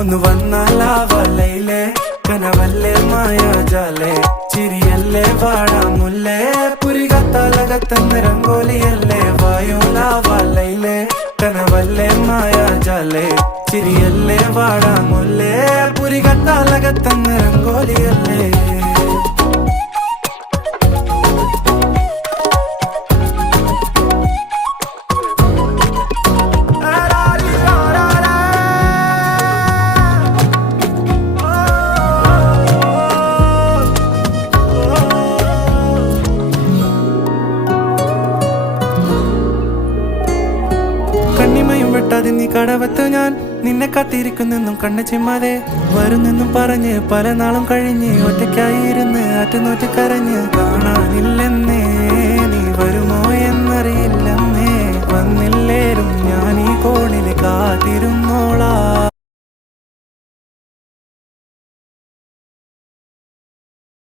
ഒന്ന് വന്നാലാവലയിലെ കനവല്ലേ മായാജാലേ ചിരിയല്ലേ വാടാമുല്ലേ പുരികത്താലകത്തന്ന് രംഗോലിയല്ലേ വായുലാവലയിലെ കനവല്ലേ മായാജാലേ ചിരിയല്ലേ വാടാമുല്ലേ പുരികത്താലകത്തന്ന് രംഗോലിയല്ലേ കണ്ണിമയും വെട്ടാതെ നീ കടവത്ത് ഞാൻ നിന്നെ കാത്തിരിക്കുന്നെന്നും കണ്ണു ചിമ്മാതെ വരുന്നെന്നും പറഞ്ഞ് പല നാളും കഴിഞ്ഞ് ഒറ്റയ്ക്കായിരുന്ന് ആറ്റുനോറ്റ് കരഞ്ഞ് കാണാനില്ലെന്നേ നീ വരുമോ എന്നറിയില്ലെന്നേ വന്നില്ലേരും ഞാൻ ഈ കോണിൽ കാത്തിരുന്നോളാ